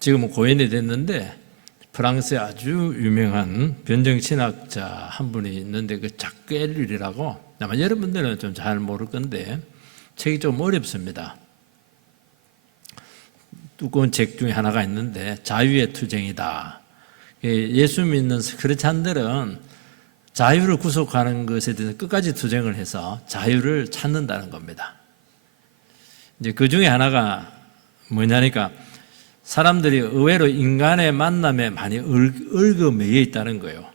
지금은 고인이 됐는데 프랑스의 아주 유명한 변정신학자 한 분이 있는데 그 자크 엘릴이라고, 아마 여러분들은 좀 잘 모를 건데 책이 좀 어렵습니다. 두꺼운 책 중에 하나가 있는데 자유의 투쟁이다. 예수 믿는 크리스찬들은 자유를 구속하는 것에 대해서 끝까지 투쟁을 해서 자유를 찾는다는 겁니다. 이제 그 중에 하나가 뭐냐니까 사람들이 의외로 인간의 만남에 많이 얽어매여 있다는 거예요.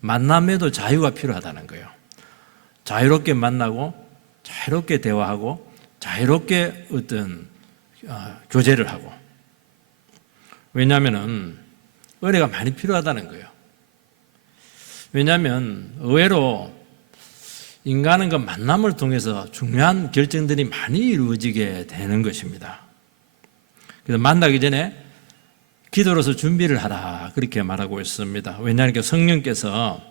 만남에도 자유가 필요하다는 거예요. 자유롭게 만나고 자유롭게 대화하고 자유롭게 어떤 교제를 하고, 왜냐하면 은혜가 많이 필요하다는 거예요. 왜냐하면 의외로 인간은 그 만남을 통해서 중요한 결정들이 많이 이루어지게 되는 것입니다. 그래서 만나기 전에 기도로서 준비를 하라 그렇게 말하고 있습니다. 왜냐하면 성령께서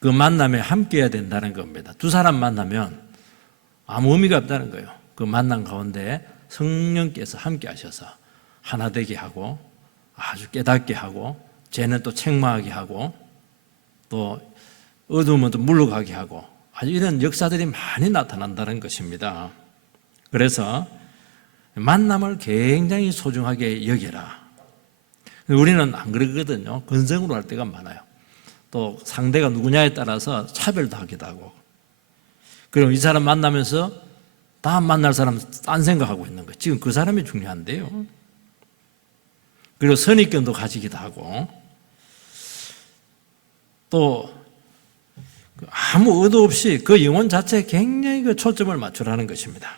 그 만남에 함께 해야 된다는 겁니다. 두 사람 만나면 아무 의미가 없다는 거예요. 그 만남 가운데 성령께서 함께 하셔서 하나 되게 하고 아주 깨닫게 하고 죄는 또 책망하게 하고 또 어두움은 또 물러가게 하고 아주 이런 역사들이 많이 나타난다는 것입니다. 그래서 만남을 굉장히 소중하게 여겨라. 우리는 안 그러거든요. 건성으로 할 때가 많아요. 또 상대가 누구냐에 따라서 차별도 하기도 하고, 그리고 이 사람 만나면서 다음 만날 사람 딴 생각하고 있는 거예요. 지금 그 사람이 중요한데요. 그리고 선입견도 가지기도 하고, 또 아무 의도 없이 그 영혼 자체에 굉장히 그 초점을 맞추라는 것입니다.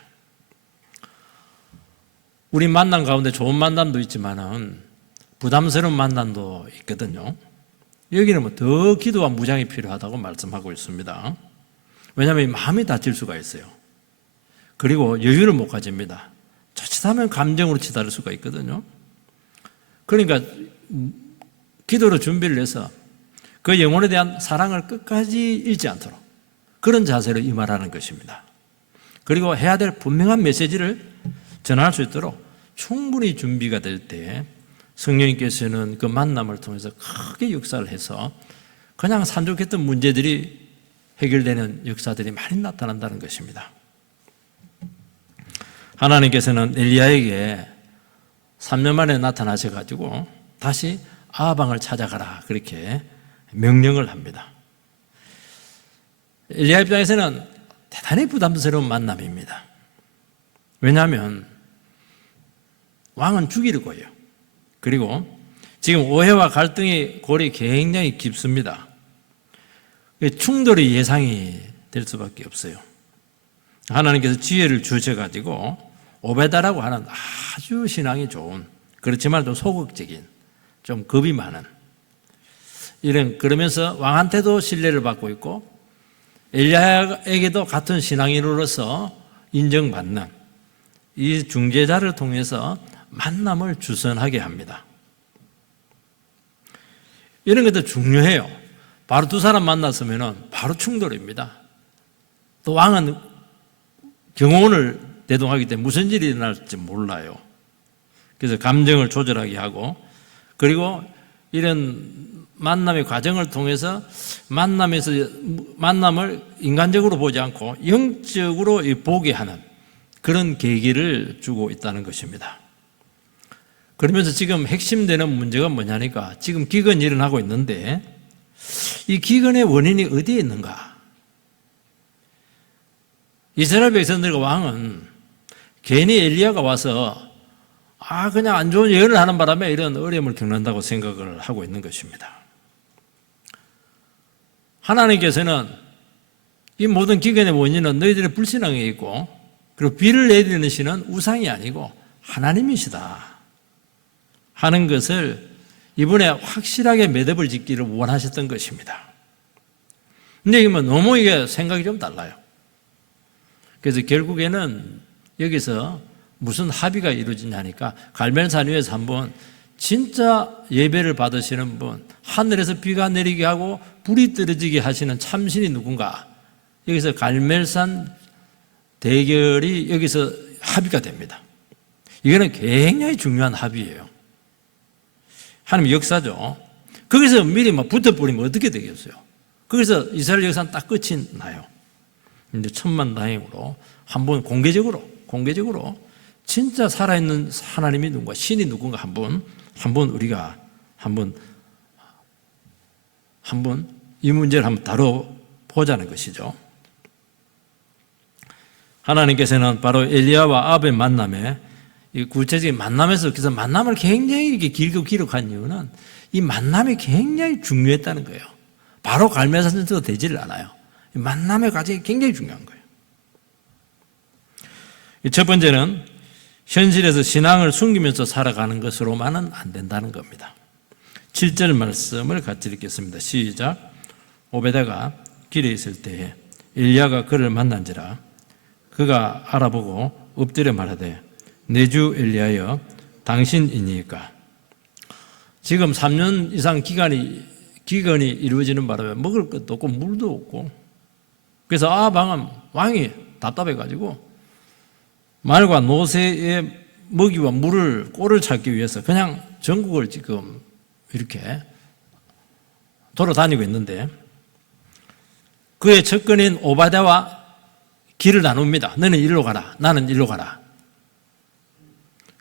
우리 만남 가운데 좋은 만남도 있지만은 부담스러운 만남도 있거든요. 여기는 뭐 더 기도와 무장이 필요하다고 말씀하고 있습니다. 왜냐하면 마음이 다칠 수가 있어요. 그리고 여유를 못 가집니다. 자칫하면 감정으로 치달을 수가 있거든요. 그러니까 기도로 준비를 해서 그 영혼에 대한 사랑을 끝까지 잃지 않도록 그런 자세로 임하라는 것입니다. 그리고 해야 될 분명한 메시지를 전할 수 있도록 충분히 준비가 될 때 성령님께서는 그 만남을 통해서 크게 역사를 해서 그냥 산적했던 문제들이 해결되는 역사들이 많이 나타난다는 것입니다. 하나님께서는 엘리야에게 3년 만에 나타나셔가지고 다시 아방을 찾아가라 그렇게 명령을 합니다. 엘리야 입장에서는 대단히 부담스러운 만남입니다. 왜냐하면 왕은 죽이려고 해요. 그리고 지금 오해와 갈등의 골이 굉장히 깊습니다. 충돌이 예상이 될 수밖에 없어요. 하나님께서 지혜를 주셔가지고 오베다라고 하는 아주 신앙이 좋은, 그렇지만 좀 소극적인, 좀 겁이 많은 그러면서 왕한테도 신뢰를 받고 있고 엘리야에게도 같은 신앙인으로서 인정받는 이 중재자를 통해서 만남을 주선하게 합니다. 이런 것도 중요해요. 바로 두 사람 만났으면 바로 충돌입니다. 또 왕은 경호원을 대동하기 때문에 무슨 일이 일어날지 몰라요. 그래서 감정을 조절하게 하고, 그리고 이런 만남의 과정을 통해서 만남을 인간적으로 보지 않고 영적으로 보게 하는 그런 계기를 주고 있다는 것입니다. 그러면서 지금 핵심되는 문제가 뭐냐니까 지금 기근이 일어나고 있는데 이 기근의 원인이 어디에 있는가? 이스라엘 백성들과 왕은 괜히 엘리야가 와서 그냥 안 좋은 예언을 하는 바람에 이런 어려움을 겪는다고 생각을 하고 있는 것입니다. 하나님께서는 이 모든 기근의 원인은 너희들의 불신앙에 있고, 그리고 비를 내리는 신은 우상이 아니고 하나님이시다 하는 것을 이번에 확실하게 매듭을 짓기를 원하셨던 것입니다. 근데 이게 너무 이게 생각이 좀 달라요. 그래서 결국에는 여기서 무슨 합의가 이루어지냐니까 갈멜산 위에서 한번 진짜 예배를 받으시는 분, 하늘에서 비가 내리게 하고 불이 떨어지게 하시는 참신이 누군가, 여기서 갈멜산 대결이 여기서 합의가 됩니다. 이거는 굉장히 중요한 합의예요. 하나님의 역사죠. 거기서 미리 막 붙어버리면 어떻게 되겠어요? 거기서 이스라엘 역사는 딱 끝이 나요. 근데 천만다행으로 한번 공개적으로 진짜 살아있는 하나님이 누군가, 신이 누군가 한번 우리가 한번 이 문제를 한번 다뤄보자는 것이죠. 하나님께서는 바로 엘리야와 아합의 만남에, 이 구체적인 만남에서, 그래서 만남을 굉장히 이렇게 길고 기록한 이유는 이 만남이 굉장히 중요했다는 거예요. 바로 갈매산에서 되지를 않아요. 이 만남의 과정이 굉장히 중요한 거예요. 첫 번째는 현실에서 신앙을 숨기면서 살아가는 것으로만은 안 된다는 겁니다. 7절 말씀을 같이 읽겠습니다. 시작. 오베다가 길에 있을 때에 엘리야가 그를 만난지라. 그가 알아보고 엎드려 말하되 내 주 엘리야여 당신이니까. 지금 3년 이상 기간이 이루어지는 바람에 먹을 것도 없고 물도 없고, 그래서 왕이 답답해가지고 말과 노새의 먹이와 꼴을 찾기 위해서 그냥 전국을 지금 이렇게 돌아다니고 있는데, 그의 측근인 오바댜와 길을 나눕니다. 너는 일로 가라, 나는 일로 가라.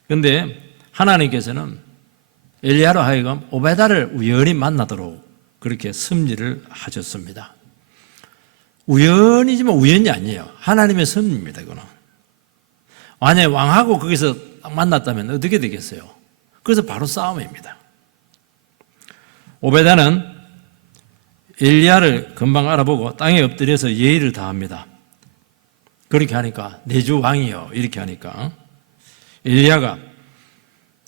그런데 하나님께서는 엘리야로 하여금 오베다를 우연히 만나도록 그렇게 섭리를 하셨습니다. 우연이지만 우연이 아니에요. 하나님의 섭리입니다. 이거는. 만약에 왕하고 거기서 딱 만났다면 어떻게 되겠어요? 그래서 바로 싸움입니다. 오베다는 엘리야를 금방 알아보고 땅에 엎드려서 예의를 다합니다. 그렇게 하니까 내 주 왕이요, 이렇게 하니까 엘리야가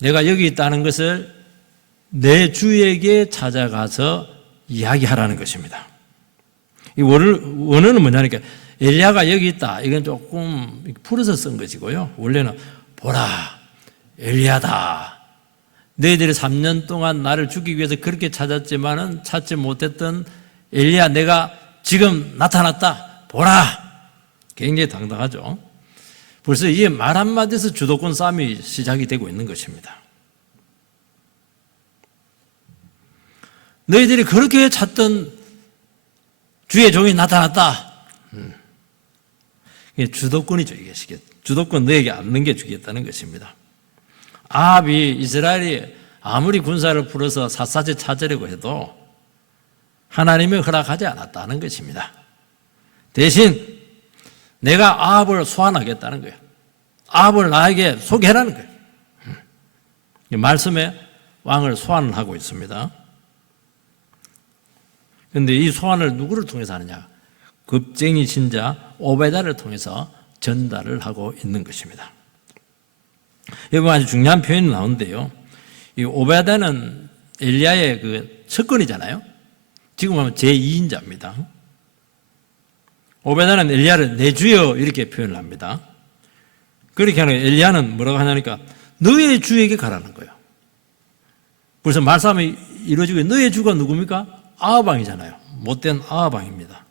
내가 여기 있다는 것을 내 주에게 찾아가서 이야기하라는 것입니다. 이 원어는 뭐냐니까 엘리야가 여기 있다, 이건 조금 풀어서 쓴 것이고요. 원래는 보라, 엘리야다. 너희들이 3년 동안 나를 죽이기 위해서 그렇게 찾았지만은 찾지 못했던 엘리야, 내가 지금 나타났다. 보라. 굉장히 당당하죠. 벌써 이 말 한마디에서 주도권 싸움이 시작이 되고 있는 것입니다. 너희들이 그렇게 찾던 주의 종이 나타났다. 이게 주도권이죠. 이게 주도권 너에게 안는 게 주겠다는 것입니다. 아합이 이스라엘이 아무리 군사를 풀어서 샅샅이 찾으려고 해도 하나님이 허락하지 않았다는 것입니다. 대신 내가 아합을 소환하겠다는 거예요. 아합을 나에게 소개하라는 거예요. 이 말씀에 왕을 소환을 하고 있습니다. 그런데 이 소환을 누구를 통해서 하느냐? 겁쟁이 신자 오베다를 통해서 전달을 하고 있는 것입니다. 여기 아주 중요한 표현이 나오는데요. 이 오베다는 엘리야의 그 측근이잖아요. 지금 하면 제2인자입니다. 오베다는 엘리야를 내 주여 이렇게 표현을 합니다. 그렇게 하는 엘리야는 뭐라고 하냐니까 너의 주에게 가라는 거예요. 그래서 말싸움이 이루어지고 너의 주가 누굽니까? 아합 왕이잖아요. 못된 아합 왕입니다.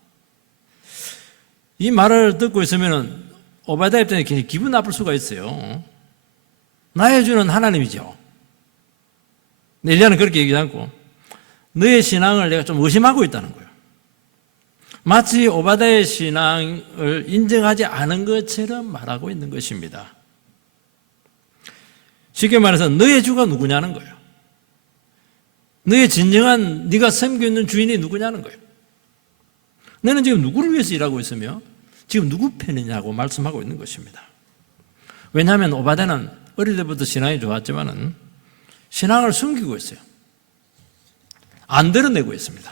이 말을 듣고 있으면 오베다 입장에 굉장히 기분 나쁠 수가 있어요. 나의 주는 하나님이죠. 엘리야는 그렇게 얘기하지 않고 너의 신앙을 내가 좀 의심하고 있다는 거예요. 마치 오바댜의 신앙을 인정하지 않은 것처럼 말하고 있는 것입니다. 쉽게 말해서 너의 주가 누구냐는 거예요. 너의 진정한 네가 섬기고 있는 주인이 누구냐는 거예요. 너는 지금 누구를 위해서 일하고 있으며 지금 누구 편이냐고 말씀하고 있는 것입니다. 왜냐하면 오바댜는 어릴 때부터 신앙이 좋았지만은 신앙을 숨기고 있어요. 안 드러내고 있습니다.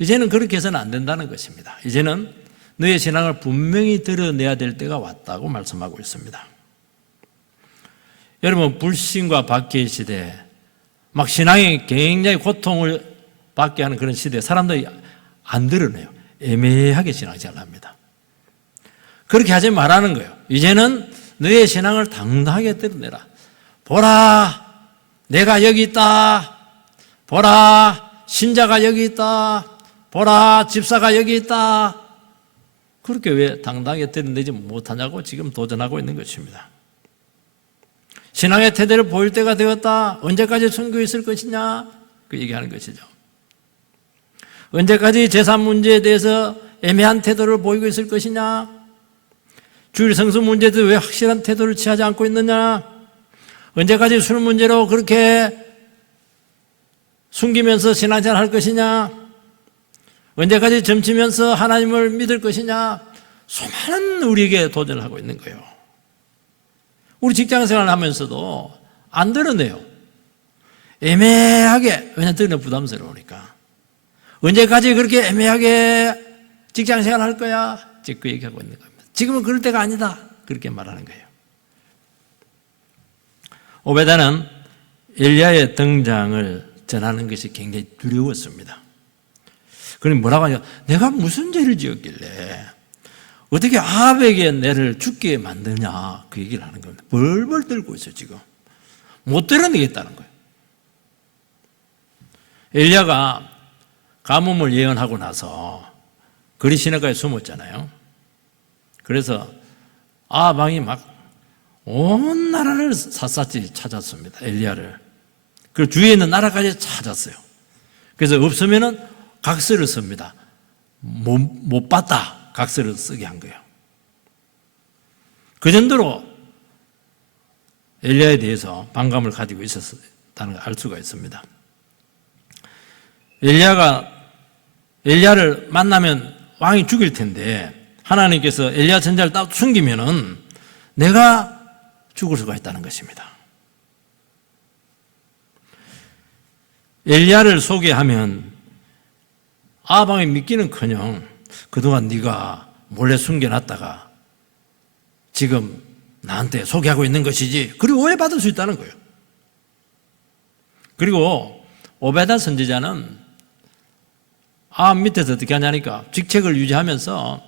이제는 그렇게 해서는 안 된다는 것입니다. 이제는 너의 신앙을 분명히 드러내야 될 때가 왔다고 말씀하고 있습니다. 여러분, 불신과 박해의 시대, 막 신앙이 굉장히 고통을 받게 하는 그런 시대에 사람들이 안 드러내요. 애매하게 신앙생활을 합니다. 그렇게 하지 말라는 거예요. 이제는 너의 신앙을 당당하게 드러내라. 보라, 내가 여기 있다. 보라, 신자가 여기 있다. 보라, 집사가 여기 있다. 그렇게 왜 당당하게 드러내지 못하냐고 지금 도전하고 있는 것입니다. 신앙의 태도를 보일 때가 되었다. 언제까지 숨겨 있을 것이냐? 그 얘기하는 것이죠. 언제까지 재산 문제에 대해서 애매한 태도를 보이고 있을 것이냐? 주일 성수 문제도 왜 확실한 태도를 취하지 않고 있느냐? 언제까지 술 문제로 그렇게 숨기면서 신앙생활 할 것이냐? 언제까지 점치면서 하나님을 믿을 것이냐? 수많은 우리에게 도전을 하고 있는 거예요. 우리 직장생활을 하면서도 안 드러내요. 애매하게, 왜냐하면 드러내 부담스러우니까. 언제까지 그렇게 애매하게 직장생활 할 거야? 지금 그 얘기하고 있는 겁니다. 지금은 그럴 때가 아니다. 그렇게 말하는 거예요. 오베다는 엘리야의 등장을 전하는 것이 굉장히 두려웠습니다. 그럼 뭐라고 하냐? 내가 무슨 죄를 지었길래 어떻게 아합에게 내를 죽게 만드냐? 그 얘기를 하는 겁니다. 벌벌 떨고 있어요, 지금. 못 드러내겠다는 거예요. 엘리야가 가뭄을 예언하고 나서 그리 시내가에 숨었잖아요. 그래서 아합 왕이 막 온 나라를 샅샅이 찾았습니다. 엘리야를. 그리고 주위에 있는 나라까지 찾았어요. 그래서 없으면은 각서를 씁니다. 못 봤다. 각서를 쓰게 한 거예요. 그 정도로 엘리야에 대해서 반감을 가지고 있었다는 걸 알 수가 있습니다. 엘리야를 만나면 왕이 죽일 텐데 하나님께서 엘리야 전자를 딱 숨기면은 내가 죽을 수가 있다는 것입니다. 엘리야를 소개하면 아합 왕이 믿기는커녕 그동안 네가 몰래 숨겨놨다가 지금 나한테 소개하고 있는 것이지. 그리고 오해받을 수 있다는 거예요. 그리고 오베다 선지자는 아합 밑에서 어떻게 하냐니까 직책을 유지하면서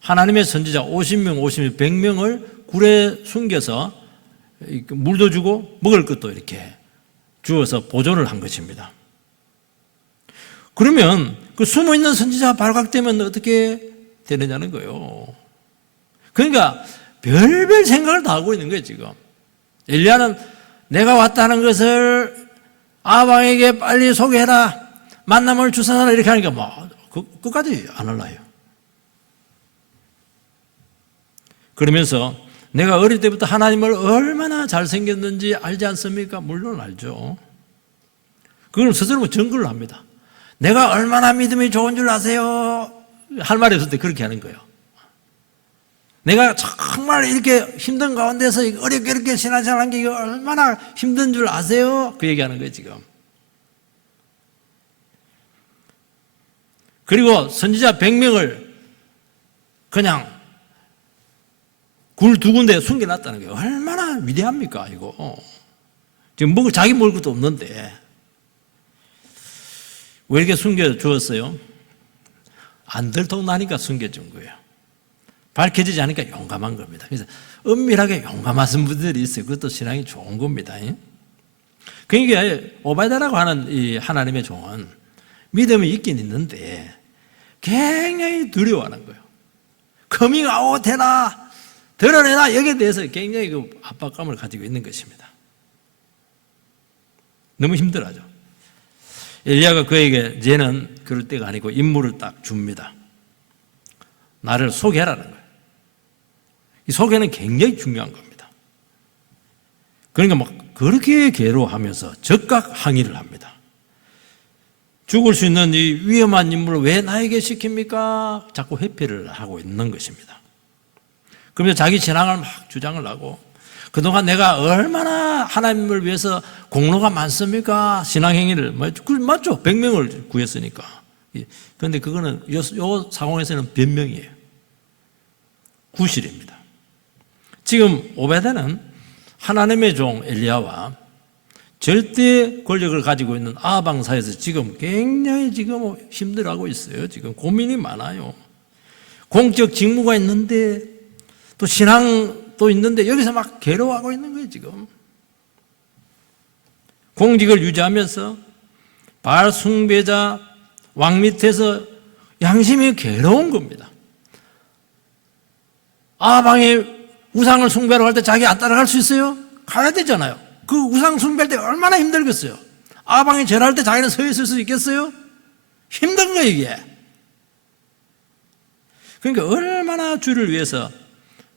하나님의 선지자 50명, 100명을 굴에 숨겨서 물도 주고 먹을 것도 이렇게 주어서 보존을 한 것입니다. 그러면 그 숨어있는 선지자가 발각되면 어떻게 되느냐는 거예요. 그러니까 별별 생각을 다 하고 있는 거예요, 지금. 엘리야는 내가 왔다는 것을 아합 왕에게 빨리 소개해라. 만남을 주선하라. 이렇게 하니까 끝까지 안 할라요. 그러면서 내가 어릴 때부터 하나님을 얼마나 잘생겼는지 알지 않습니까? 물론 알죠. 그걸 스스로 증거를 합니다. 내가 얼마나 믿음이 좋은 줄 아세요? 할 말이 없을 때 그렇게 하는 거예요. 내가 정말 이렇게 힘든 가운데서 어렵게 이렇게 신앙생활한 게 얼마나 힘든 줄 아세요? 그 얘기하는 거예요, 지금. 그리고 선지자 100명을 그냥 굴 두 군데 숨겨놨다는 게 얼마나 위대합니까, 이거. 지금 자기 먹을 것도 없는데. 왜 이렇게 숨겨주었어요? 안 들통나니까 숨겨준 거예요. 밝혀지지 않으니까 용감한 겁니다. 그래서 은밀하게 용감하신 분들이 있어요. 그것도 신앙이 좋은 겁니다. 그러니까 오바다라고 하는 이 하나님의 종은 믿음이 있긴 있는데 굉장히 두려워하는 거예요. 커밍아웃 해라, 드러내라, 여기에 대해서 굉장히 그 압박감을 가지고 있는 것입니다. 너무 힘들어하죠. 엘리야가 그에게 이제는 그럴 때가 아니고 임무를 딱 줍니다. 나를 소개하라는 거예요. 이 소개는 굉장히 중요한 겁니다. 그러니까 막 그렇게 괴로워하면서 즉각 항의를 합니다. 죽을 수 있는 이 위험한 임무를 왜 나에게 시킵니까? 자꾸 회피를 하고 있는 것입니다. 그러면서 자기 신앙을 막 주장을 하고 그동안 내가 얼마나 하나님을 위해서 공로가 많습니까? 신앙행위를. 맞죠? 100명을 구했으니까. 그런데 그거는 이 상황에서는 변명이에요. 구실입니다. 지금 오베다는 하나님의 종 엘리야와 절대 권력을 가지고 있는 아합 왕 사이에서 지금 굉장히 지금 힘들어하고 있어요. 지금 고민이 많아요. 공적 직무가 있는데 또 신앙도 있는데 여기서 막 괴로워하고 있는 거예요, 지금. 공직을 유지하면서 바알 숭배자 왕 밑에서 양심이 괴로운 겁니다. 아합 왕의 우상을 숭배하러 갈 때 자기 안 따라갈 수 있어요? 가야 되잖아요. 그 우상 숭배할 때 얼마나 힘들겠어요. 아방이 절할 때 자기는 서 있을 수 있겠어요? 힘든 거예요, 이게. 그러니까 얼마나 주를 위해서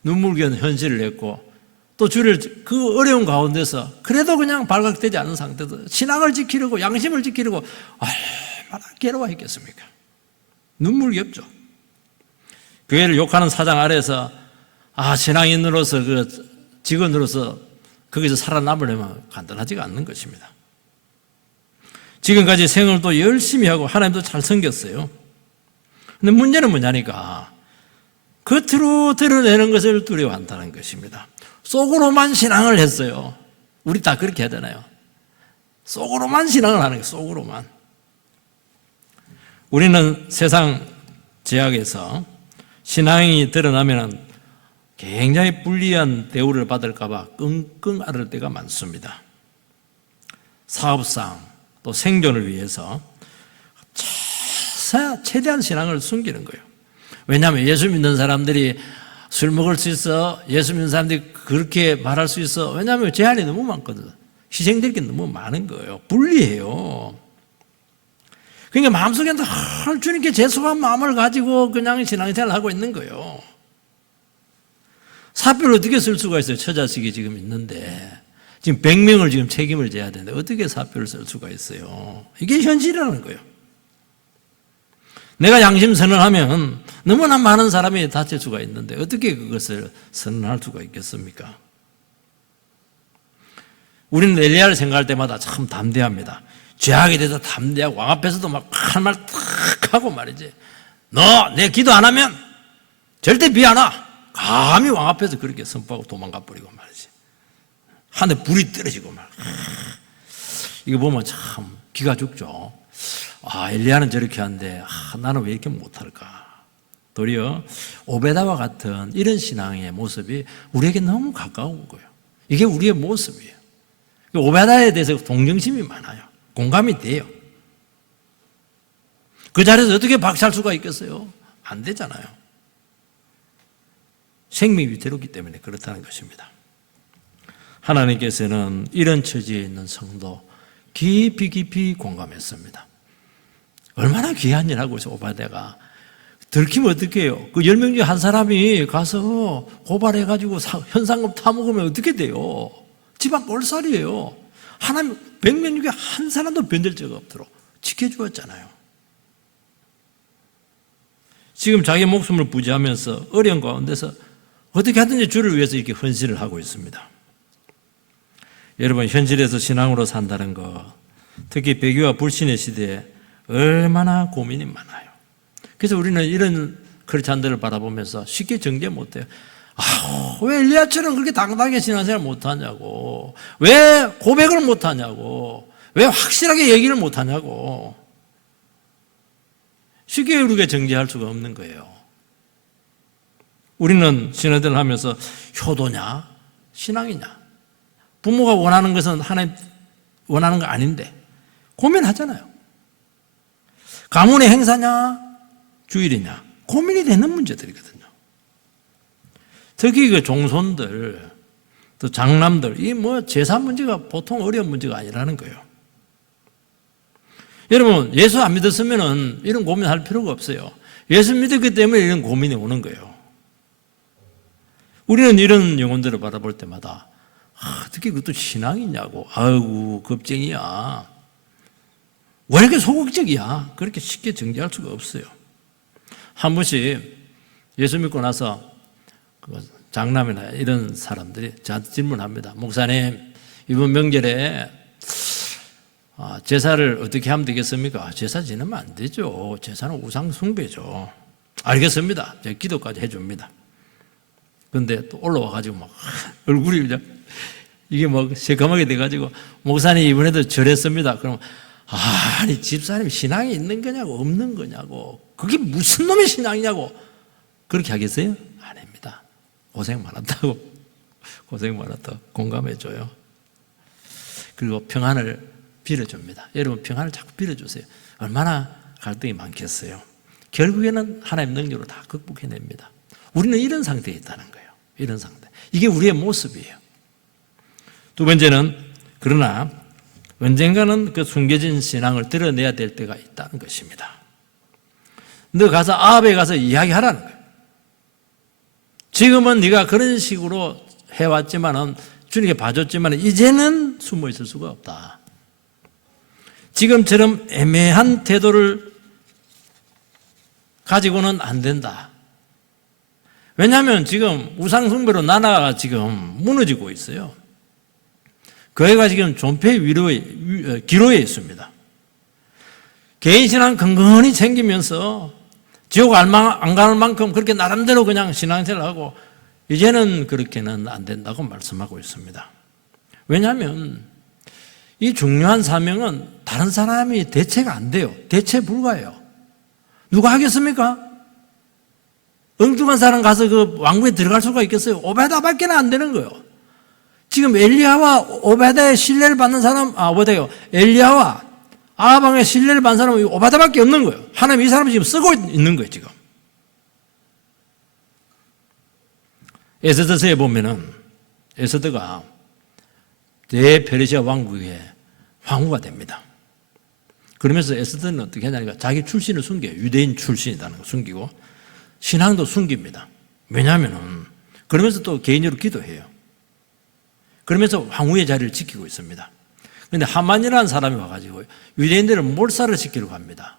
눈물겨운 현실을 했고, 또 주를 그 어려운 가운데서 그래도 그냥 발각되지 않은 상태에서 신앙을 지키려고, 양심을 지키려고 얼마나 괴로워했겠습니까? 눈물겹죠. 교회를 욕하는 사장 아래서 신앙인으로서, 그 직원으로서 거기서 살아남으려면 간단하지가 않는 것입니다. 지금까지 생활도 열심히 하고 하나님도 잘 섬겼어요. 근데 문제는 뭐냐니까 겉으로 드러내는 것을 두려워한다는 것입니다. 속으로만 신앙을 했어요. 우리 다 그렇게 해야 되나요? 속으로만 신앙을 하는 거예요. 속으로만. 우리는 세상 제약에서 신앙이 드러나면 굉장히 불리한 대우를 받을까 봐 끙끙 앓을 때가 많습니다. 사업상 또 생존을 위해서 최대한 신앙을 숨기는 거예요. 왜냐하면 예수 믿는 사람들이 술 먹을 수 있어, 예수 믿는 사람들이 그렇게 말할 수 있어. 왜냐하면 제한이 너무 많거든. 희생될 게 너무 많은 거예요. 불리해요. 그러니까 마음속에 늘 주님께 죄송한 마음을 가지고 그냥 신앙생활을 하고 있는 거예요. 사표를 어떻게 쓸 수가 있어요? 처자식이 지금 있는데 지금 100명을 지금 책임을 져야 되는데 어떻게 사표를 쓸 수가 있어요? 이게 현실이라는 거예요. 내가 양심 선언하면 너무나 많은 사람이 다칠 수가 있는데 어떻게 그것을 선언할 수가 있겠습니까? 우리는 엘리야를 생각할 때마다 참 담대합니다. 죄악에 대해서 담대하고 왕 앞에서도 막 할 말 탁 하고 말이지. 너 내 기도 안 하면 절대 비 안 와. 감히 왕 앞에서 그렇게 선포하고 도망가 버리고 말이지. 하늘에 불이 떨어지고 말. 이거 보면 참 기가 죽죠. 엘리야는 저렇게 하는데 나는 왜 이렇게 못할까? 도리어 오베다와 같은 이런 신앙의 모습이 우리에게 너무 가까운 거예요. 이게 우리의 모습이에요. 오베다에 대해서 동정심이 많아요. 공감이 돼요. 그 자리에서 어떻게 박차할 수가 있겠어요? 안 되잖아요. 생명이 위태롭기 때문에 그렇다는 것입니다. 하나님께서는 이런 처지에 있는 성도 깊이 공감했습니다. 얼마나 귀한 일 하고 있어, 오바댜가. 들키면 어떻게 해요? 그 10명 중에 한 사람이 가서 고발해가지고 현상금 타먹으면 어떻게 돼요? 집안 꼴살이에요. 하나님 100명 중에 한 사람도 변될 적 없도록 지켜주었잖아요. 지금 자기 목숨을 부지하면서 어려운 가운데서 어떻게 하든지 주를 위해서 이렇게 헌신을 하고 있습니다. 여러분, 현실에서 신앙으로 산다는 거, 특히 배교와 불신의 시대에 얼마나 고민이 많아요. 그래서 우리는 이런 크리스찬들을 바라보면서 쉽게 정죄 못해요. 왜 엘리야처럼 그렇게 당당하게 신앙생활 못하냐고, 왜 고백을 못하냐고, 왜 확실하게 얘기를 못하냐고. 쉽게 우리가 정죄할 수가 없는 거예요. 우리는 신앙생활을 하면서 효도냐 신앙이냐, 부모가 원하는 것은 하나님 원하는 거 아닌데 고민하잖아요. 가문의 행사냐 주일이냐 고민이 되는 문제들이거든요. 특히 그 종손들 또 장남들, 이 제사 문제가 보통 어려운 문제가 아니라는 거예요. 여러분, 예수 안 믿었으면 이런 고민할 필요가 없어요. 예수 믿었기 때문에 이런 고민이 오는 거예요. 우리는 이런 영혼들을 바라볼 때마다 어떻게 그것도 신앙이냐고, 아이고 겁쟁이야, 왜 이렇게 소극적이야, 그렇게 쉽게 정죄할 수가 없어요. 한 번씩 예수 믿고 나서 장남이나 이런 사람들이 저한테 질문합니다. 목사님, 이번 명절에 제사를 어떻게 하면 되겠습니까? 제사 지내면 안 되죠. 제사는 우상 숭배죠. 알겠습니다. 제가 기도까지 해줍니다. 그런데 또 올라와가지고 막 얼굴이 그냥 이게 막 새까맣게 돼가지고, 목사님 이번에도 절했습니다. 그럼 아니 집사님 신앙이 있는 거냐고 없는 거냐고, 그게 무슨 놈의 신앙이냐고 그렇게 하겠어요? 아닙니다. 고생 많았다고, 고생 많았다고 공감해줘요. 그리고 평안을 빌어줍니다. 여러분, 평안을 자꾸 빌어주세요. 얼마나 갈등이 많겠어요. 결국에는 하나님 능력으로 다 극복해냅니다. 우리는 이런 상태에 있다는 거예요. 이런 상태. 이게 우리의 모습이에요. 두 번째는 그러나 언젠가는 그 숨겨진 신앙을 드러내야 될 때가 있다는 것입니다. 너 가서 아합에 가서 이야기하라는 거예요. 지금은 네가 그런 식으로 해왔지만은 주님께 봐줬지만 이제는 숨어 있을 수가 없다. 지금처럼 애매한 태도를 가지고는 안 된다. 왜냐하면 지금 우상숭배로 나라가 지금 무너지고 있어요. 교회가 지금 존폐 기로에 있습니다. 개인신앙 근근히 챙기면서 지옥 안 갈 만큼 그렇게 나름대로 그냥 신앙생활을 하고 이제는 그렇게는 안 된다고 말씀하고 있습니다. 왜냐하면 이 중요한 사명은 다른 사람이 대체가 안 돼요. 대체 불가해요. 누가 하겠습니까? 엉뚱한 사람 가서 그 왕궁에 들어갈 수가 있겠어요? 오베다밖에 안 되는 거예요. 지금 엘리야와 오베다의 신뢰를 받는 사람, 엘리야와 아합왕의 신뢰를 받는 사람은 오베다밖에 없는 거예요. 하나님 이 사람을 지금 쓰고 있는 거예요, 지금. 에스더서에 보면은 에스더가 대페르시아 왕국의 황후가 됩니다. 그러면서 에스더는 어떻게 하냐니까 자기 출신을 숨겨요. 유대인 출신이라는 걸 숨기고 신앙도 숨깁니다. 왜냐하면은 그러면서 또 개인적으로 기도해요. 그러면서 황후의 자리를 지키고 있습니다. 그런데 하만이라는 사람이 와가지고 유대인들을 몰살을 시키려고 합니다.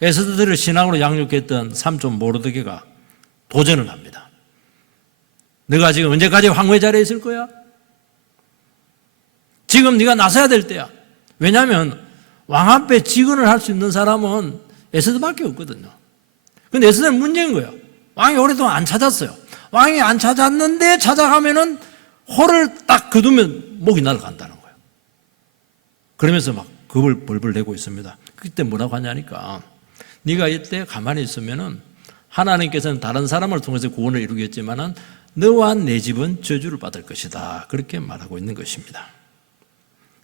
에스더들을 신앙으로 양육했던 삼촌 모르드게가 도전을 합니다. 너가 지금 언제까지 황후의 자리에 있을 거야? 지금 네가 나서야 될 때야. 왜냐하면 왕 앞에 직언을 할 수 있는 사람은 에스더밖에 없거든요. 그런데 에스더는 문제인 거예요. 왕이 오랫동안 안 찾았어요. 왕이 안 찾았는데 찾아가면은 호를 딱 거두면 목이 날아간다는 거예요. 그러면서 막 겁을 벌벌 내고 있습니다. 그때 뭐라고 하냐니까 네가 이때 가만히 있으면은 하나님께서는 다른 사람을 통해서 구원을 이루겠지만은 너와 내 집은 저주를 받을 것이다. 그렇게 말하고 있는 것입니다.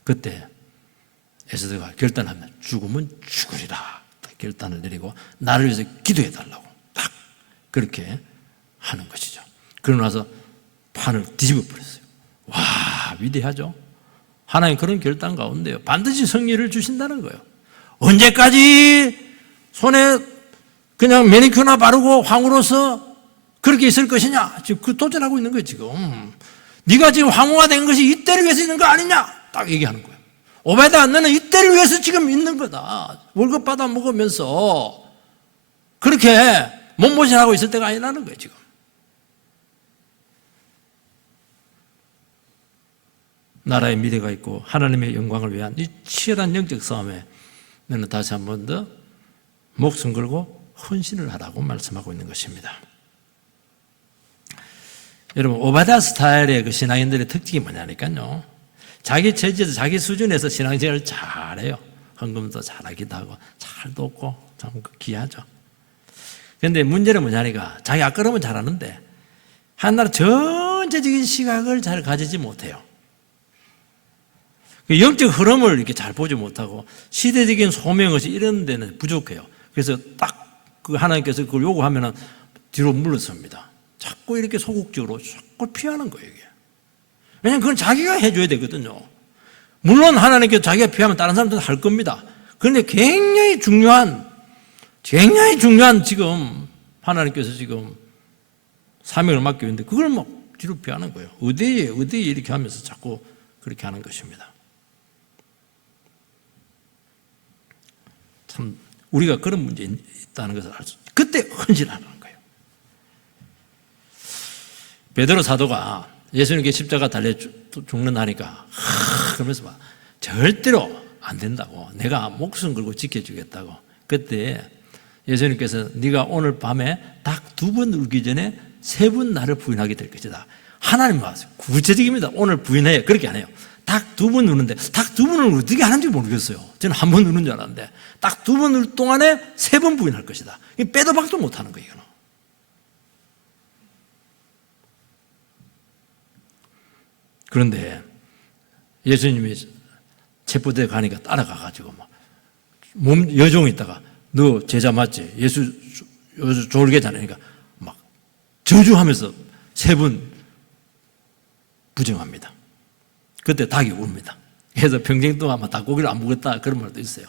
그때 에스더가 결단하면 죽으면 죽으리라. 딱 결단을 내리고 나를 위해서 기도해 달라고 딱 그렇게 하는 것이죠. 그러고 나서 판을 뒤집어 버렸어요. 와, 위대하죠? 하나님 그런 결단 가운데요. 반드시 승리를 주신다는 거예요. 언제까지 손에 그냥 매니큐어나 바르고 황후로서 그렇게 있을 것이냐? 지금 그 도전하고 있는 거예요, 지금. 네가 지금 황후가 된 것이 이때를 위해서 있는 거 아니냐? 딱 얘기하는 거예요. 오베다, 너는 이때를 위해서 지금 있는 거다. 월급 받아 먹으면서 그렇게 몸보신하고 있을 때가 아니라는 거예요, 지금. 나라의 미래가 있고 하나님의 영광을 위한 이 치열한 영적 싸움에 너는 다시 한 번 더 목숨 걸고 헌신을 하라고 말씀하고 있는 것입니다. 여러분, 오바댜 스타일의 그 신앙인들의 특징이 뭐냐니까요. 자기 처지에서 자기 수준에서 신앙생활을 잘해요. 헌금도 잘하기도 하고 잘 돕고 참 귀하죠. 그런데 문제는 뭐냐니까 자기 앞걸음은 잘하는데 하나님 전체적인 시각을 잘 가지지 못해요. 영적 흐름을 이렇게 잘 보지 못하고 시대적인 소명의식 이런 데는 부족해요. 그래서 딱 그 하나님께서 그걸 요구하면은 뒤로 물러섭니다. 자꾸 이렇게 소극적으로 자꾸 피하는 거예요, 이게. 왜냐하면 그건 자기가 해줘야 되거든요. 물론 하나님께서 자기가 피하면 다른 사람들은 할 겁니다. 그런데 굉장히 중요한 지금 하나님께서 지금 사명을 맡기고 있는데 그걸 막 뒤로 피하는 거예요. 어디에 이렇게 하면서 자꾸 그렇게 하는 것입니다. 참 우리가 그런 문제 있다는 것을 알 수 있어요. 그때 헌신하는 거예요. 베드로 사도가 예수님께 십자가 달려 죽는다니까 그러면서 막 절대로 안 된다고, 내가 목숨 걸고 지켜주겠다고. 그때 예수님께서 네가 오늘 밤에 딱 2번 울기 전에 3번 나를 부인하게 될 것이다. 하나님 와서 구체적입니다. 오늘 부인해. 그렇게 안 해요. 딱 2번 우는데 딱 2번을 어떻게 하는지 모르겠어요. 저는 한 번 우는 줄 알았는데 딱 2번 울 동안에 3번 부인할 것이다. 빼도 박도 못하는 거예요. 이거는. 그런데 예수님이 체포대 가니까 따라가가지고 막 여종이 있다가 너 제자 맞지? 예수 졸개잖아. 그러니까 막 저주하면서 3번 부정합니다. 그때 닭이 웁니다. 그래서 평생 동안 아마 닭고기를 안 먹었다 그런 말도 있어요.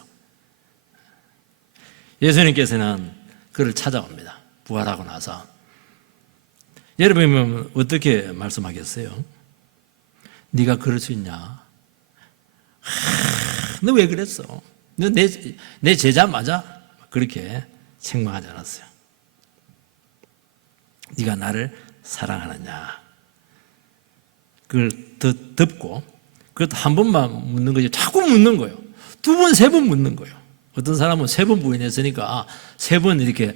예수님께서는 그를 찾아옵니다. 부활하고 나서. 여러분이면 어떻게 말씀하겠어요? 네가 그럴 수 있냐? 너 왜 그랬어? 너 내 제자 맞아? 그렇게 책망하지 않았어요. 네가 나를 사랑하느냐? 그걸 더 덮고 그것도 한 번만 묻는 거지 자꾸 묻는 거예요. 두 번, 세 번 묻는 거예요. 어떤 사람은 세 번 부인했으니까 세 번 이렇게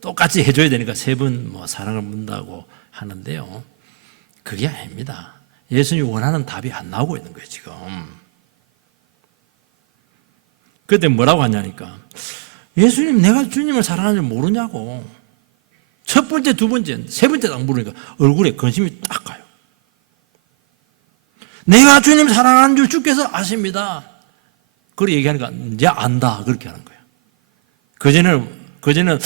똑같이 해줘야 되니까 세 번 뭐 사랑을 묻는다고 하는데요. 그게 아닙니다. 예수님이 원하는 답이 안 나오고 있는 거예요, 지금. 그때 뭐라고 하냐니까. 예수님, 내가 주님을 사랑하는 줄 모르냐고. 첫 번째, 두 번째, 세 번째 딱 물으니까 얼굴에 근심이 딱 가요. 내가 주님 사랑하는 줄 주께서 아십니다. 그렇게 얘기하니까 이제 안다. 그렇게 하는 거예요. 그전에는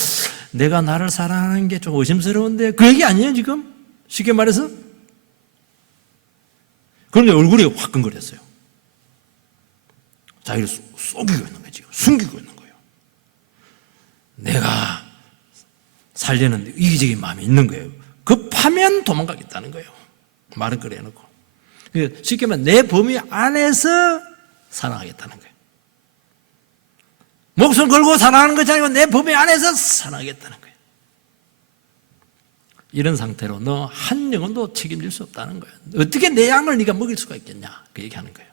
내가 나를 사랑하는 게 좀 의심스러운데 그 얘기 아니에요, 지금? 쉽게 말해서? 그런데 얼굴이 화끈거렸어요. 자기를 속이고 있는 거예요, 지금. 숨기고 있는 거예요. 내가 살려는 이기적인 마음이 있는 거예요. 급하면 도망가겠다는 거예요. 말을 꺼내놓고. 쉽게 말하면 내 범위 안에서 사랑하겠다는 거예요. 목숨 걸고 사랑하는 것이 아니고 내 범위 안에서 사랑하겠다는 거예요. 이런 상태로 너 한 영혼도 책임질 수 없다는 거예요. 어떻게 내 양을 네가 먹일 수가 있겠냐? 그 얘기하는 거예요.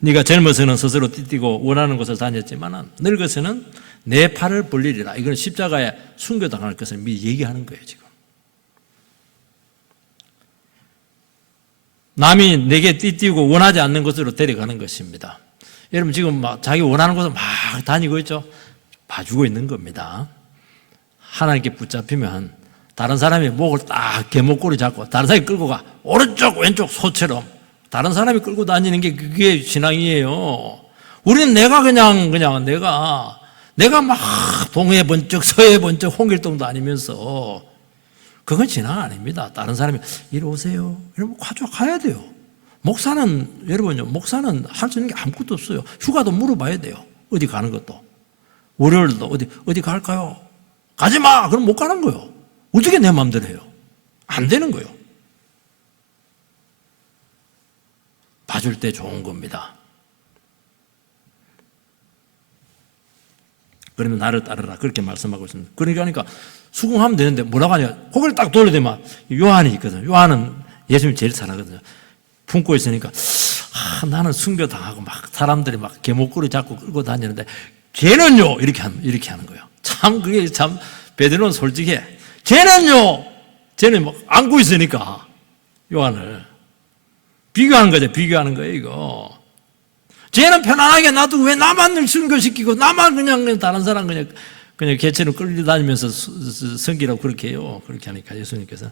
네가 젊어서는 스스로 띠띠고 원하는 곳을 다녔지만 늙어서는 내 팔을 벌리리라. 이건 십자가에 순교당할 것을 미리 얘기하는 거예요, 지금. 남이 내게 띠띠고 원하지 않는 곳으로 데려가는 것입니다. 여러분 지금 막 자기 원하는 곳을 막 다니고 있죠? 봐주고 있는 겁니다. 하나님께 붙잡히면 다른 사람이 목을 딱 개목걸이 잡고 다른 사람이 끌고 가. 오른쪽 왼쪽 소처럼 다른 사람이 끌고 다니는 게 그게 신앙이에요. 우리는 내가 내가 막 동해 번쩍 서해 번쩍 홍길동도 아니면서 그건 신앙 아닙니다. 다른 사람이 이리 오세요. 이러면 가야 돼요. 목사는 여러분요. 목사는 할 수 있는 게 아무것도 없어요. 휴가도 물어봐야 돼요. 어디 가는 것도. 월요일도 어디 갈까요? 가지 마. 그럼 못 가는 거예요. 어떻게 내 마음대로 해요? 안 되는 거예요. 봐줄 때 좋은 겁니다. 그러면 나를 따르라. 그렇게 말씀하고 있습니다. 그러니까 수긍하면 되는데 뭐라고 하냐. 고개를 딱 돌려대면 요한이 있거든요. 요한은 예수님 제일 사랑하거든요. 품고 있으니까 나는 순교당하고 막 사람들이 막 개목걸이 잡고 끌고 다니는데 쟤는요 이렇게 하는 거예요. 참 그게 참 베드로는 솔직해. 쟤는 막 안고 있으니까 요한을 비교하는 거예요 이거. 쟤는 편안하게 놔두고 왜 나만 순교시키고 나만 그냥 다른 사람 그냥 개체로 끌려다니면서 섬기라고 그렇게 해요. 그렇게 하니까 예수님께서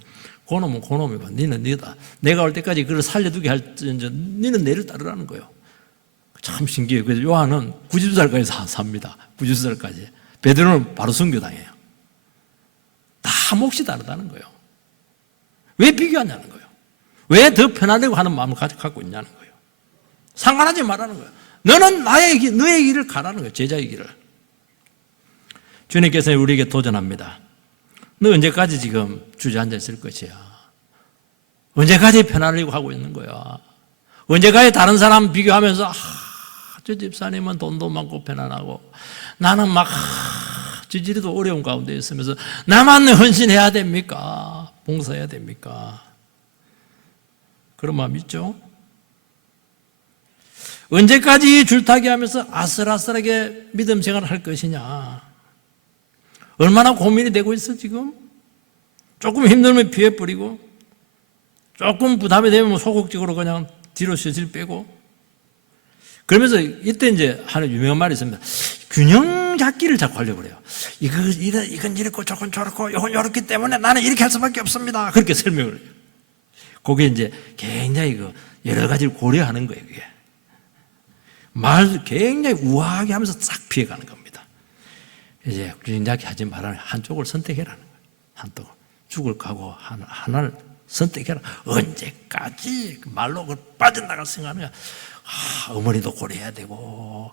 그놈은 그놈이고 니는 니다. 내가 올 때까지 그를 살려두게 할지언정 니는 내를 따르라는 거예요. 참 신기해요. 그래서 요한은 92살까지 삽니다. 92살까지. 베드로는 바로 순교당해요. 다 몫이 다르다는 거예요. 왜 비교하냐는 거예요. 왜 더 편하려고 하는 마음을 갖고 있냐는 거예요. 상관하지 말라는 거예요. 너는 너의 길을 가라는 거예요. 제자의 길을. 주님께서 우리에게 도전합니다. 너 언제까지 지금 주저앉아 있을 것이야? 언제까지 편하려고 하고 있는 거야? 언제까지 다른 사람 비교하면서 저 집사님은 돈도 많고 편안하고 나는 막 지지리도 어려운 가운데 있으면서 나만 헌신해야 됩니까? 봉사해야 됩니까? 그런 마음 있죠? 언제까지 줄타기 하면서 아슬아슬하게 믿음 생활을 할 것이냐? 얼마나 고민이 되고 있어 지금? 조금 힘들면 피해버리고 조금 부담이 되면 소극적으로 그냥 뒤로 슬슬 빼고 그러면서 이때 이제 하는 유명한 말이 있습니다. 균형 잡기를 자꾸 하려고 그래요. 이건 이렇고 저건 저렇고 이건 이렇기 때문에 나는 이렇게 할 수밖에 없습니다. 그렇게 설명을 해요. 그게 이제 굉장히 여러 가지를 고려하는 거예요. 그게. 말 굉장히 우아하게 하면서 싹 피해가는 겁니다. 이제 균형 잡기 하지 말라는 한쪽을 선택해라는 거예요. 한쪽을. 죽을 각오 하나를 선택해라. 언제까지 말로 빠져나갈 생각하냐. 어머니도 고려해야 되고,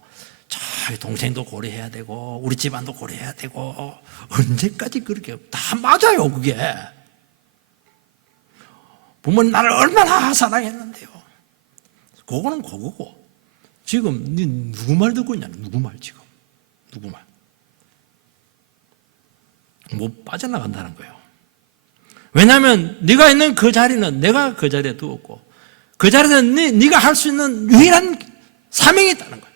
저희 동생도 고려해야 되고, 우리 집안도 고려해야 되고, 언제까지 그렇게 다 맞아요, 그게. 부모님 나를 얼마나 사랑했는데요. 그거는 그거고. 지금 네 누구 말 듣고 있냐? 누구 말 지금? 누구 말? 못 빠져나간다는 거예요. 왜냐하면 네가 있는 그 자리는 내가 그 자리에 두었고, 그 자리에는 네가 할 수 있는 유일한 사명이 있다는 거예요.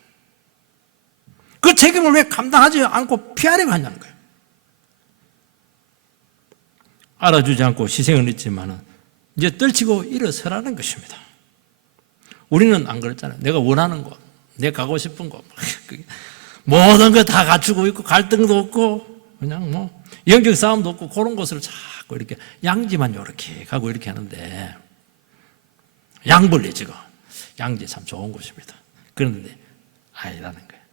그 책임을 왜 감당하지 않고 피하려고 하냐는 거예요. 알아주지 않고 희생을 했지만 이제 떨치고 일어서라는 것입니다. 우리는 안 그랬잖아요. 내가 원하는 거, 내가 가고 싶은 거, 모든 거 다 갖추고 있고, 갈등도 없고, 그냥 뭐 영적 싸움도 없고, 그런 것을 자꾸 이렇게 양지만 이렇게 가고 이렇게 하는데, 양벌리 지금 양지 참 좋은 곳입니다. 그런데 아니라는 거예요.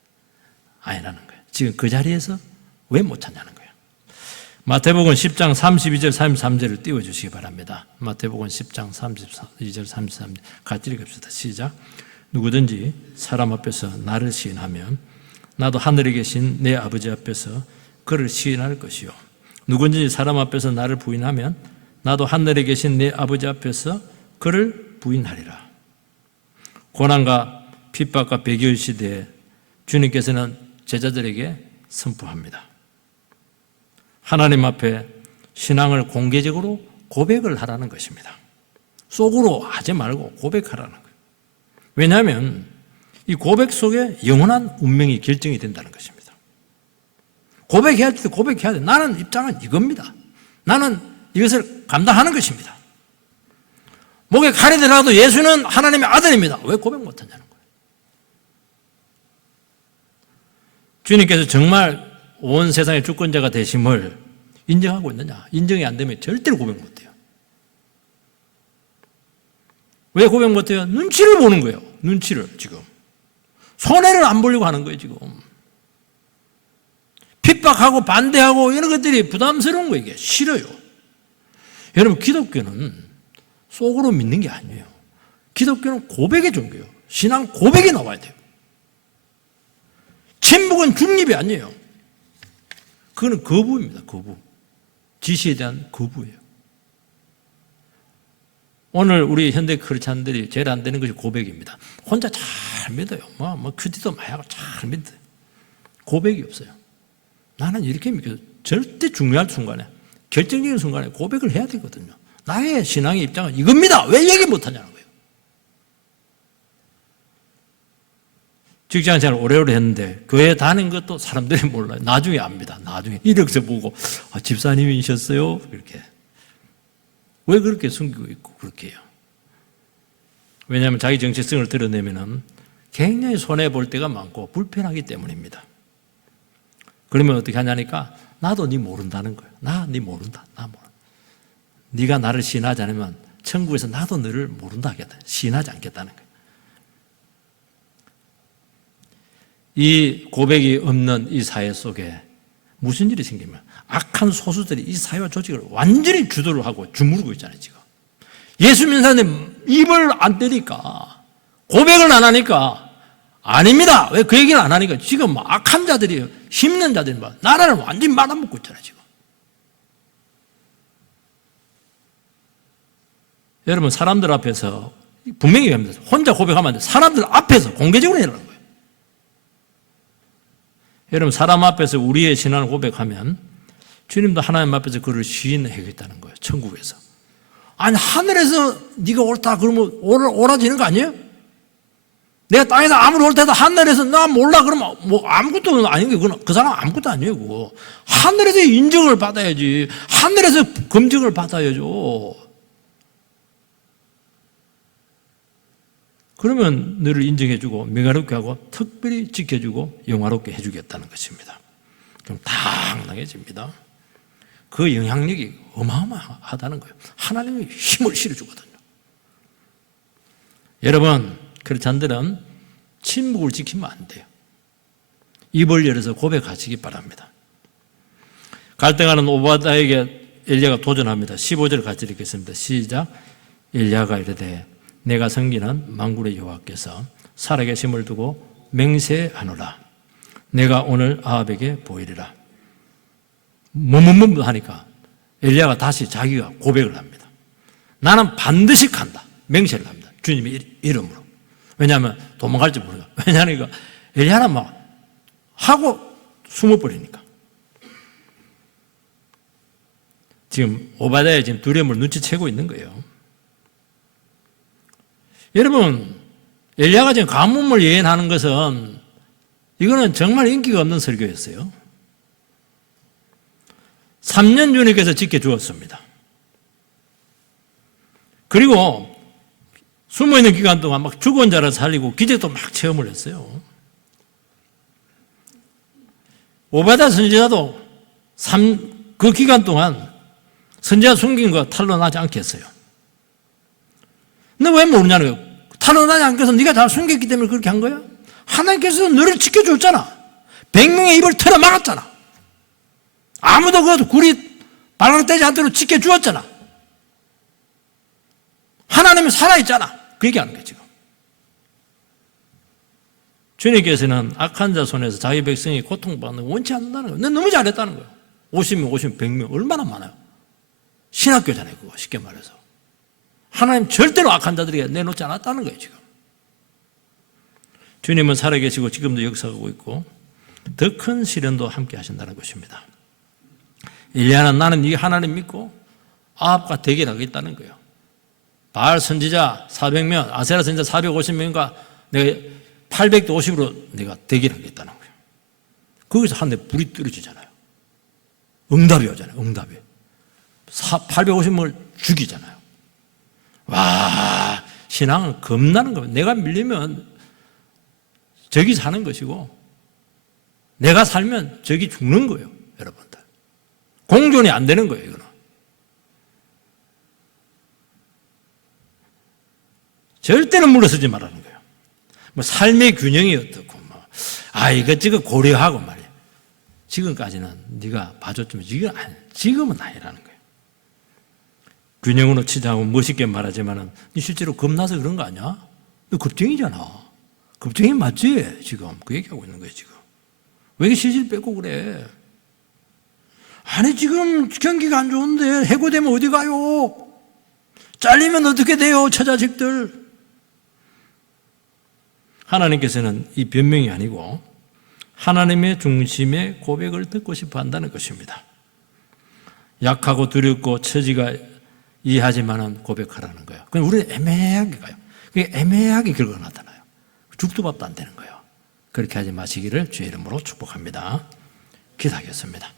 아니라는 거예요. 지금 그 자리에서 왜 못 찾냐는 거예요. 마태복음 10장 32절 33절을 띄워주시기 바랍니다. 마태복음 10장 32절 33절 같이 읽읍시다. 시작. 누구든지 사람 앞에서 나를 시인하면 나도 하늘에 계신 내 아버지 앞에서 그를 시인할 것이요. 누구든지 사람 앞에서 나를 부인하면 나도 하늘에 계신 내 아버지 앞에서 그를 부인하리라. 고난과 핍박과 배교의 시대에 주님께서는 제자들에게 선포합니다. 하나님 앞에 신앙을 공개적으로 고백을 하라는 것입니다. 속으로 하지 말고 고백하라는 거예요. 왜냐하면 이 고백 속에 영원한 운명이 결정이 된다는 것입니다. 고백해야 할 때 고백해야 돼. 나는 입장은 이겁니다. 나는 이것을 감당하는 것입니다. 목에 칼이 들어가도 예수는 하나님의 아들입니다. 왜 고백 못하냐는 거예요. 주님께서 정말 온 세상의 주권자가 되심을 인정하고 있느냐? 인정이 안 되면 절대로 고백 못해요. 왜 고백 못해요? 눈치를 보는 거예요. 눈치를 지금. 손해를 안 보려고 하는 거예요 지금. 핍박하고 반대하고 이런 것들이 부담스러운 거예요. 이게 싫어요. 여러분 기독교는 속으로 믿는 게 아니에요. 기독교는 고백의 종교예요. 신앙 고백이 나와야 돼요. 침묵은 중립이 아니에요. 그거는 거부입니다. 거부. 지시에 대한 거부예요. 오늘 우리 현대 크리스찬들이 제일 안 되는 것이 고백입니다. 혼자 잘 믿어요. 뭐 큐티도 많이 하고 잘 믿어요. 고백이 없어요. 나는 이렇게 믿어요. 절대 중요한 순간에, 결정적인 순간에 고백을 해야 되거든요. 나의 신앙의 입장은 이겁니다. 왜 얘기 못하냐는 거예요. 직장생활 오래오래 했는데 교회 다닌 것도 사람들이 몰라요. 나중에 압니다. 나중에 이력서 보고 집사님이셨어요? 이렇게. 왜 그렇게 숨기고 있고 그렇게 해요? 왜냐하면 자기 정체성을 드러내면 굉장히 손해볼 때가 많고 불편하기 때문입니다. 그러면 어떻게 하냐니까 나도 네 모른다는 거예요. 네 모른다. 나 몰라. 네가 나를 시인하지 않으면 천국에서 나도 너를 모른다 하겠다. 시인하지 않겠다는 거예요. 이 고백이 없는 이 사회 속에 무슨 일이 생기면 악한 소수들이 이 사회와 조직을 완전히 주도를 하고 주무르고 있잖아요 지금. 예수 믿는 사람들 입을 안 떼니까, 고백을 안 하니까 아닙니다. 왜 그 얘기를 안 하니까 지금 악한 자들이, 힘있는 자들이 나라를 완전히 말아먹고 있잖아요 지금. 여러분 사람들 앞에서 분명히 얘기합니다. 혼자 고백하면 안 돼요. 사람들 앞에서 공개적으로 해라는 거예요. 여러분 사람 앞에서 우리의 신앙을 고백하면 주님도 하나님 앞에서 그를 시인하겠다는 거예요. 천국에서. 아니 하늘에서 네가 옳다 그러면 옳아지는 거 아니에요? 내가 땅에서 아무리 옳다 해도 하늘에서 나 몰라 그러면 뭐 아무것도 아닌 게 그 사람 아무것도 아니에요. 그거. 하늘에서 인정을 받아야지. 하늘에서 검증을 받아야죠. 그러면 너를 인정해주고 명예롭게 하고 특별히 지켜주고 영화롭게 해주겠다는 것입니다. 그럼 당당해집니다. 그 영향력이 어마어마하다는 거예요. 하나님이 힘을 실어주거든요. 여러분 크리스찬들은 침묵을 지키면 안 돼요. 입을 열어서 고백하시기 바랍니다. 갈등하는 오바다에게 엘리야가 도전합니다. 15절 같이 읽겠습니다. 시작. 엘리야가 이르되 내가 섬기는 만군의 여호와께서 살아계심을 두고 맹세하노라. 내가 오늘 아합에게 보이리라. 뭐뭐뭐 하니까 엘리야가 다시 자기가 고백을 합니다. 나는 반드시 간다. 맹세를 합니다. 주님의 이름으로. 왜냐하면 도망갈지 모르니까. 왜냐하면 엘리야는 막 하고 숨어버리니까. 지금 오바댜의 지금 두려움을 눈치채고 있는 거예요. 여러분, 엘리야가 지금 가뭄을 예언하는 것은 이거는 정말 인기가 없는 설교였어요. 3년 주님께서 지켜주었습니다. 그리고 숨어있는 기간 동안 막 죽은 자를 살리고 기적도 막 체험을 했어요. 오바댜 선지자도 그 기간 동안 선지자 숨긴 거 탄로나지 않게 했어요. 근데 왜 모르냐는 거예요. 탄로나지 않게 해서 네가 다 숨겼기 때문에 그렇게 한 거야? 하나님께서 너를 지켜줬잖아. 100명의 입을 틀어 막았잖아. 아무도 그 굴이 발각되지 않도록 지켜주었잖아. 하나님은 살아있잖아. 그 얘기하는 거예요, 지금. 주님께서는 악한 자 손에서 자기 백성이 고통받는 거 원치 않는다는 거예요. 너무 잘했다는 거예요. 50명, 100명, 얼마나 많아요. 신학교잖아요, 그거, 쉽게 말해서. 하나님 절대로 악한 자들에게 내놓지 않았다는 거예요, 지금. 주님은 살아계시고 지금도 역사하고 있고 더 큰 시련도 함께 하신다는 것입니다. 엘리야는 나는 이 하나님 믿고 아합과 대결하겠다는 거예요. 바알 선지자 400명, 아세라 선지자 450명과 내가 850으로 내가 대결하겠다는 거예요. 거기서 한 대 불이 떨어지잖아요. 응답이 오잖아요. 응답이. 850명을 죽이잖아요. 와, 신앙은 겁나는 거예요. 내가 밀리면 적이 사는 것이고 내가 살면 적이 죽는 거예요. 여러분들. 공존이 안 되는 거예요. 이거는. 절대로 물러서지 말라는 거예요. 뭐 삶의 균형이 어떻고 이것저것 고려하고 말이야. 지금까지는 네가 봐줬지만 지금은 아니라는 거예요. 균형으로 치자고 멋있게 말하지만은 실제로 겁나서 그런 거 아니야? 너 겁쟁이잖아. 겁쟁이 맞지? 지금 그 얘기하고 있는 거예요. 지금 왜 이렇게 시질 뺏고 그래? 아니 지금 경기가 안 좋은데 해고되면 어디 가요? 잘리면 어떻게 돼요? 처자식들. 하나님께서는 이 변명이 아니고 하나님의 중심의 고백을 듣고 싶어 한다는 것입니다. 약하고 두렵고 처지가 이해하지만은 고백하라는 거예요. 그럼 우리는 애매하게 가요. 그게 애매하게 결과가 나타나요. 죽도 밥도 안 되는 거예요. 그렇게 하지 마시기를 주의 이름으로 축복합니다. 기도하겠습니다.